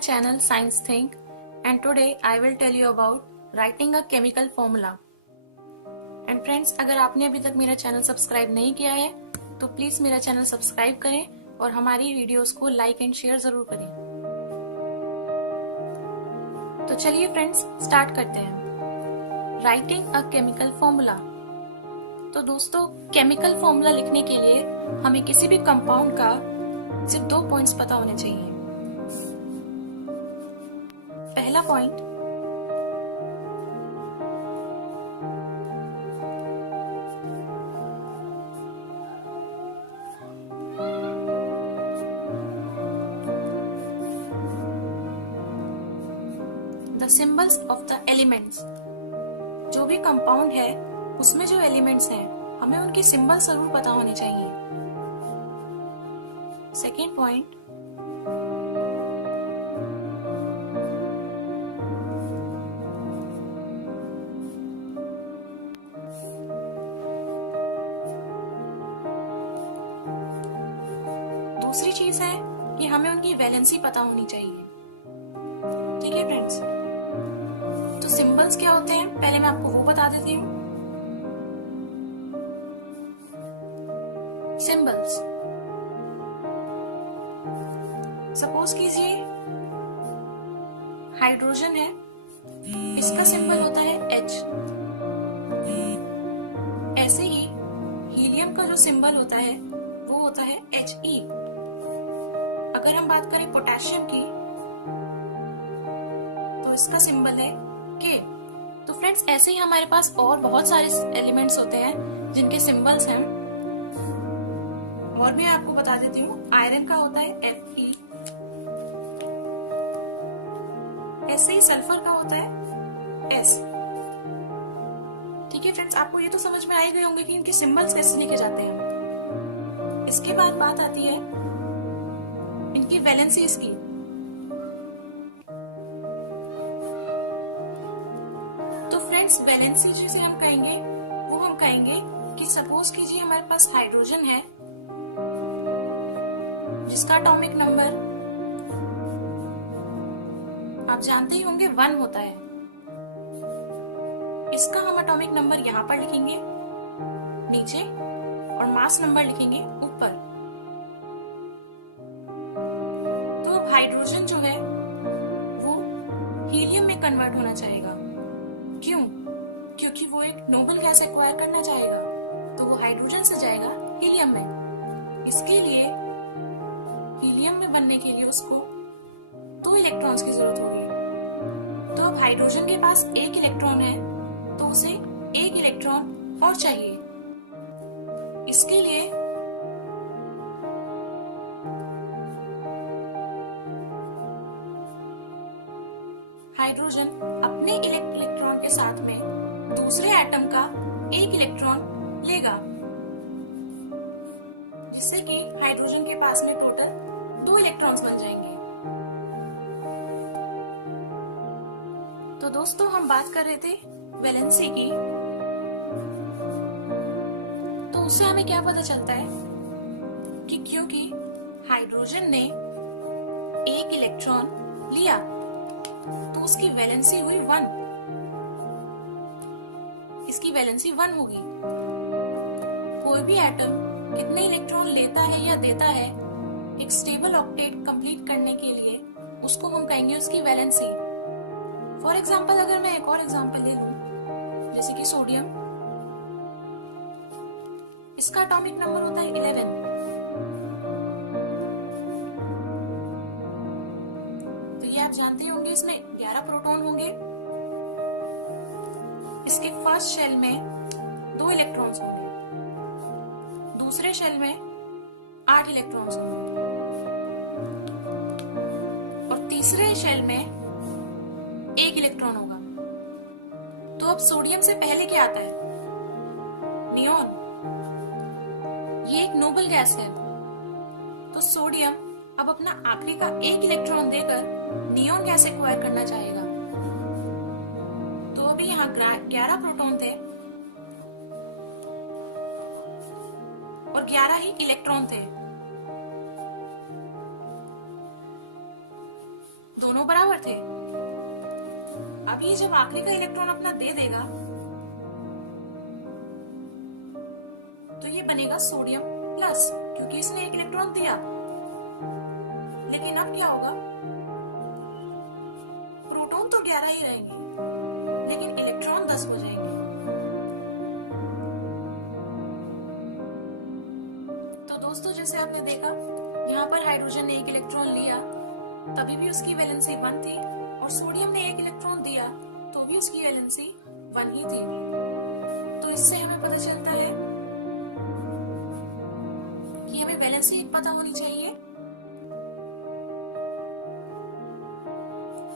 channel Science Think, and today I will tell you about writing a chemical formula. And friends, अगर आपने अभी तक मेरा channel subscribe नहीं किया है तो प्लीज मेरा चैनल सब्सक्राइब करें और हमारी वीडियोस को लाइक एंड शेयर जरूर करें। तो चलिए फ्रेंड्स, स्टार्ट करते हैं। Writing a chemical formula. तो दोस्तों, केमिकल फॉर्मूला लिखने के लिए हमें किसी भी कंपाउंड का सिर्फ 2 पॉइंट्स पता होने चाहिए। पहला point, the symbols of the elements. जो भी कंपाउंड है उसमें जो एलिमेंट्स हैं हमें उनकी सिंबल जरूर पता होनी चाहिए। सेकेंड पॉइंट, दूसरी चीज है कि हमें उनकी वैलेंसी पता होनी चाहिए। ठीक है फ्रेंड्स, तो सिंबल्स क्या होते हैं पहले मैं आपको वो बता देती हूँ। सिंबल्स, सपोज कीजिए हाइड्रोजन है, इसका सिंबल होता है H। ऐसे ही हीलियम का जो सिंबल होता है वो होता है He। अगर हम बात करें पोटेशियम की तो इसका सिंबल है K। तो फ्रेंड्स, ऐसे ही हमारे पास और बहुत सारे एलिमेंट्स होते हैं जिनके सिंबल्स हैं। और मैं आपको बता देती हूँ, आयरन का होता है Fe। ऐसे ही सल्फर का होता है S। ठीक है फ्रेंड्स, आपको ये तो समझ में आ ही गए होंगे कि इनके सिंबल्स कैसे लिखे जाते हैं। इसके बाद बात आती है इनकी वैलेंसीज की। तो फ्रेंड्स, वैलेंसी जिसे हम कहेंगे वो हम कहेंगे कि सपोज कीजिए हमारे पास हाइड्रोजन है जिसका एटॉमिक नंबर आप जानते ही होंगे 1 होता है। इसका हम एटॉमिक नंबर यहाँ पर लिखेंगे नीचे और मास नंबर लिखेंगे ऊपर। तो अब हाइड्रोजन जो है वो हीलियम में कन्वर्ट होना चाहेगा। क्यों? क्योंकि वो एक नोबल गैस एक्वायर करना चाहेगा, तो वो हाइड्रोजन से जाएगा हीलियम में। इसके लिए हीलियम में बनने के लिए उसको 2 इलेक्ट्रॉन्स की जरूरत होगी। तो अब हाइड्रोजन के पास 1 इलेक्ट्रॉन है तो उसे 1 इलेक्ट्रॉन और चाहिए। इसके लिए हाइड्रोजन अपने इलेक्ट्रॉन के साथ में दूसरे एटम का 1 इलेक्ट्रॉन लेगा, जिससे कि हाइड्रोजन के पास में टोटल 2 इलेक्ट्रॉन्स बन जाएंगे। तो दोस्तों, हम बात कर रहे थे वैलेंसी की। तो उससे हमें क्या पता चलता है कि क्योंकि हाइड्रोजन ने 1 इलेक्ट्रॉन लिया तो उसकी वैलेंसी हुई 1। इसकी वैलेंसी 1 होगी। कोई भी एटम कितने इलेक्ट्रॉन लेता है या देता है एक स्टेबल ऑक्टेट कंप्लीट करने के लिए, उसको हम कहेंगे उसकी वैलेंसी। फॉर एग्जाम्पल, अगर मैं एक और एग्जाम्पल ले लूं, जैसे कि सोडियम, इसका एटॉमिक नंबर होता है 11। तो ये आप जानते होंगे, इसमें 11 प्रोटॉन होंगे। इसके फर्स्ट शेल में 2 इलेक्ट्रॉन्स होंगे, दूसरे शेल में 8 इलेक्ट्रॉन्स होंगे और तीसरे शेल में 1 इलेक्ट्रॉन होगा। तो अब सोडियम से पहले क्या आता है? नियोन। ये एक नोबल गैस है, तो सोडियम अब अपना आखिरी का 1 इलेक्ट्रॉन देकर नियोन गैस एक्वायर करना चाहेगा। तो अभी यहाँ 11 प्रोटॉन थे और 11 ही इलेक्ट्रॉन थे। दोनों बराबर थे। अब ये जब आखिरी का इलेक्ट्रॉन अपना दे देगा तो ये बनेगा सोडियम प्लस, क्योंकि इसने एक इलेक्ट्रॉन दिया। लेकिन अब क्या होगा, प्रोटॉन तो 11 ही रहेंगे लेकिन इलेक्ट्रॉन 10 हो जाएंगे। तो दोस्तों, जैसे आपने देखा यहाँ पर हाइड्रोजन ने एक इलेक्ट्रॉन लिया तभी भी उसकी वैलेंसी 1 थी, और सोडियम ने एक इलेक्ट्रॉन दिया तो भी उसकी वैलेंसी 1 ही थी। तो इससे हमें पता चलता है कि हमें वैलेंसी पता होनी चाहिए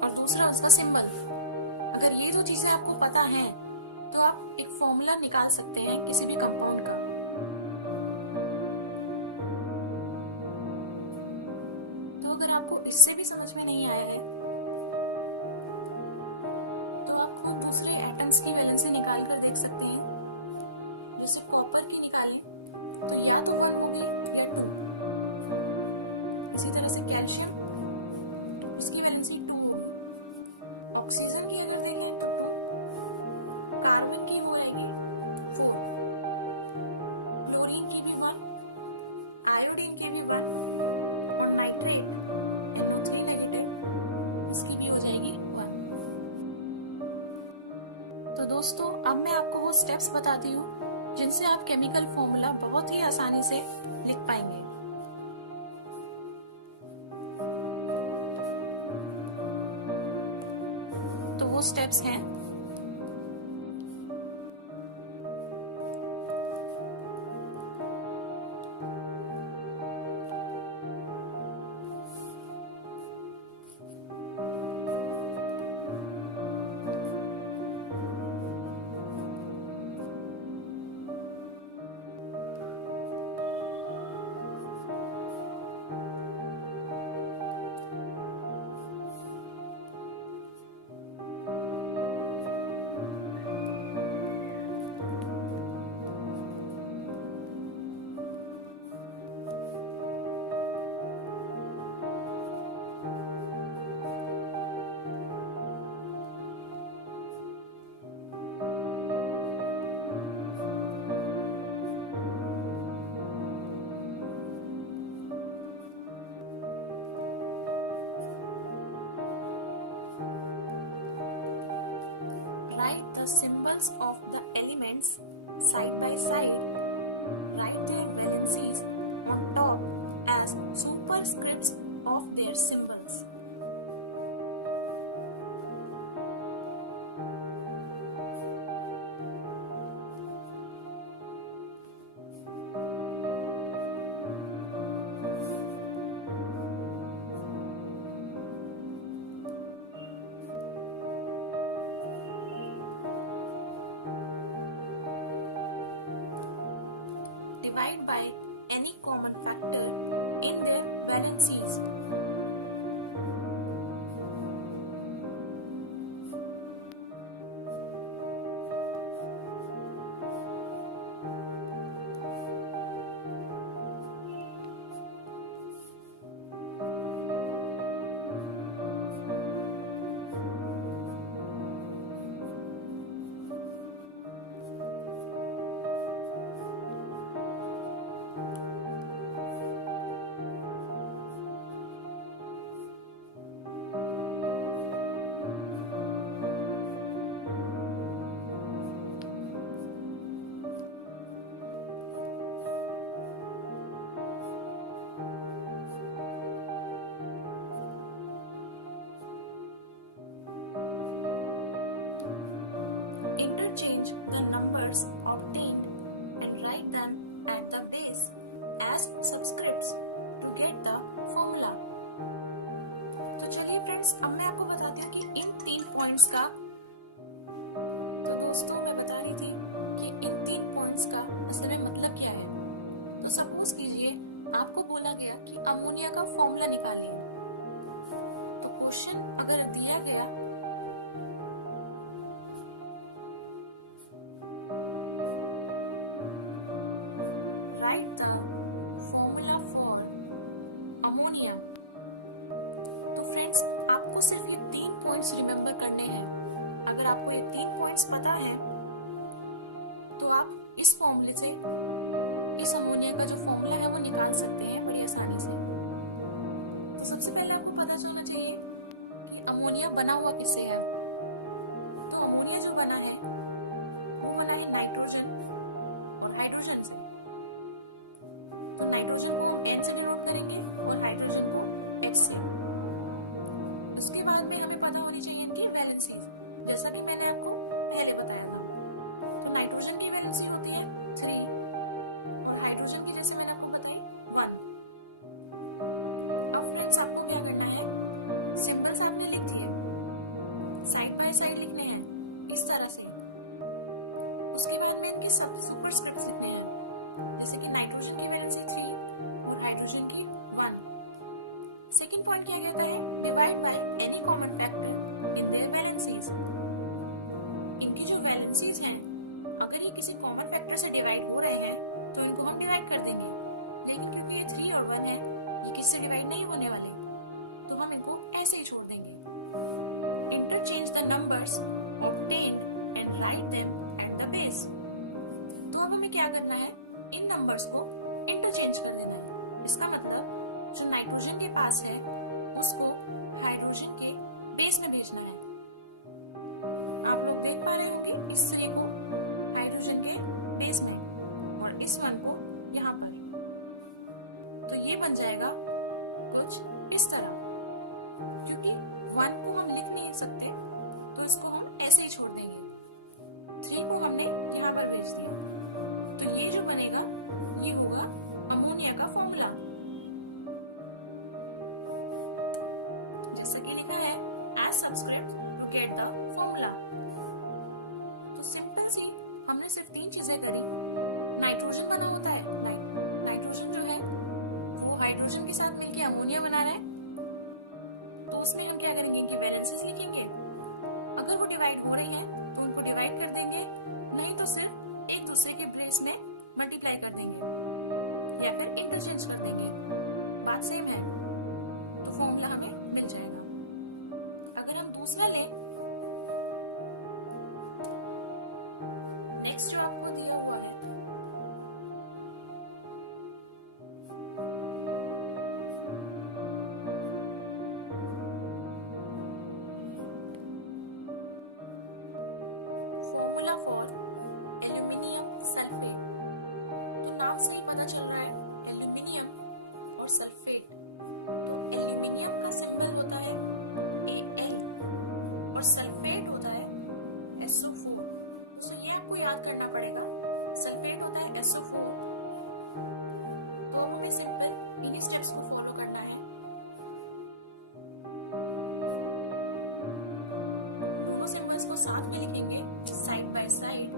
और दूसरा उसका सिंबल। अगर ये दो चीजें आपको पता है तो आप एक फॉर्मूला निकाल सकते हैं किसी भी कंपाउंड का। तो अगर आपको इससे भी समझ में नहीं आया है तो आपको दूसरे एटम्स की वैलेंसी निकाल कर देख सकते हैं। जैसे कॉपर की निकालें तो या तो 1 होगी या 2। इसी तरह से कैल्शियम, उसकी वैलेंसी 2 होगी। ऑक्सीजन की अगर देखें तो 2, कार्बन की हो आएगी 4, क्लोरीन की भी 1, आयोडीन की भी 1, और नाइट्रेट NO3 नेगेटिव, उसकी भी हो जाएगी 1। तो दोस्तों, अब मैं आपको वो स्टेप्स बताती हूँ जिनसे आप केमिकल फॉर्मूला बहुत ही आसानी से लिख पाएंगे। तो वो स्टेप्स हैं, write the symbols of the elements side by side. Write their valencies on top as superscripts of their symbols. Divide by any common factor in their valencies. Interchange the numbers obtained and write them at the base as subscripts to get the formula. तो चलिए friends, अब मैं आपको बताती हूँ कि इन 3 points का, तो दोस्तों मैं बता रही थी कि इन 3 पॉइंट्स का असल में मतलब क्या है। तो सपोज कीजिए आपको बोला गया कि अमोनिया का फॉर्मूला निकालिए। तो क्वेश्चन अगर दिया गया write the formula for ammonia, तो फ्रेंड्स आपको सिर्फ पॉइंट्स रिमेम्बर करने हैं। अगर आपको ये 3 पॉइंट्स पता है तो आप इस फॉर्मूले से इस अमोनिया का जो फॉर्मूला है वो निकाल सकते हैं बड़ी आसानी से। तो सबसे पहले आपको पता चलना चाहिए कि अमोनिया बना हुआ किससे है। तो अमोनिया जो बना है वो बना है नाइट्रोजन और हाइड्रोजन से। तो नाइट्रोजन को हम N से डिनोट करेंगे और हाइड्रोजन को H से। उसके बाद में हमें पता होनी चाहिए इनकी वैलेंसीज, जैसा कि मैंने आपको पहले बताया था। तो नाइट्रोजन की वैलेंसी होती है 3 और हाइड्रोजन की जैसे मैंने आपको बताई 1। अब फ्रेंड्स आपको क्या करना है, सिंबल्स आपने लिख दिए, साइड बाय साइड लिखने हैं इस तरह से। उसके बाद में इनके सब सुपरस्क्रिप्ट्स लिखने हैं, जैसे कि नाइट्रोजन की वैलेंसी 3 और हाइड्रोजन की 1। सेकेंड पॉइंट क्या कहता है, divide by any common factor in their valencies. इनकी जो वैलेंसीज हैं, अगर ये किसी कॉमन फैक्टर से डिवाइड हो रहे हैं तो इनको हम डिवाइड कर देंगे, लेकिन क्योंकि ये 3 और 1 है, ये किससे डिवाइड नहीं होने वाले, तो हम इनको ऐसे ही छोड़ देंगे। Interchange the numbers obtained and write them at the base. तो अब हमें क्या करना है, इन नंबर्स को इंटरचेंज कर देना है। इसका मतलब जो नाइट्रोजन के पास है उसको हाइड्रोजन के बेस में भेजना है। आप लोग देख पा रहे होंगे इस 3 को हाइड्रोजन के बेस में और इस 1 को यहाँ पर। तो ये बन जाएगा कुछ इस तरह। क्योंकि 1 को हम लिख नहीं सकते तो इसको हम ऐसे ही छोड़ देंगे। 3 को हमने यहाँ पर भेज दिया, तो ये जो बनेगा ये होगा अमोनिया का फॉर्मूला। जैसा कि लिखा है as subscript to get the formula। तो सिंपल सी हमने सिर्फ 3 चीजें करी। नाइट्रोजन बना होता है, नाइट्रोजन जो है वो हाइड्रोजन के साथ मिलकर अमोनिया बना रहा है, तो उसमें हम क्या करेंगे, इनकी वैलेंसीज लिखेंगे। अगर वो डिवाइड हो रही है तो उनको डिवाइड कर देंगे, नहीं तो सिर्फ एक दूसरे के प्लेस में मल्टीप्लाई कर देंगे या फिर इंटरचेंज कर देंगे। बात सेम है, तो फॉर्मूला हमें मिल जाएगा। अगर हम दूसरा लें, नेक्स्ट जो आपको दिया हुआ है, फॉर्मूला फॉर एल्यूमिनियम सल्फेट। तो नाम से ही पता चल रहा है एल्यूमिनियम और सल्फेट। तो एल्यूमिनियम का सिंबल होता है Al और सल्फेट होता है SO4। तो ये आपको याद करना पड़ेगा, सल्फेट होता है SO4। तो हमें सिंपल इन्हीं स्टेप्स को फॉलो करना है। दोनों सिंबल्स को साथ में लिखेंगे साइड बाय साइड।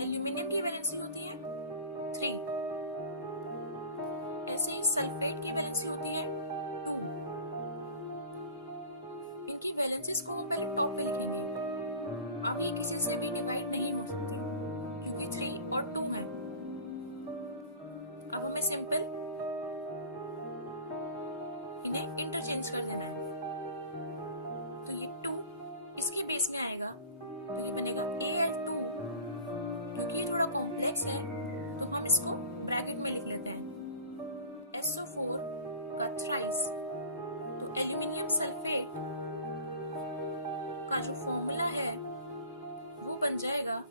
एल्यूमिनियम की वैलेंसी होती है 3, ऐसे ही सल्फेट की वैलेंसी होती है 2। इनकी वैलेंसीज को हम पहले टॉप पे लिखेंगे। अब ये किसी से भी डिवाइड नहीं हो सकती क्योंकि 3 और 2 है। अब हमें सिंपल इन्हें इंटरचेंज कर देना है। तो ये 2 इसके बेस में आएगा, तो ये बनेगा Al2। क्योंकि ये थोड़ा कॉम्प्लेक्स है तो हम इसको ब्रैकेट में लिख लेते हैं SO4 का थ्राइस। तो एल्यूमिनियम सल्फेट का जो फॉर्मूला है वो बन जाएगा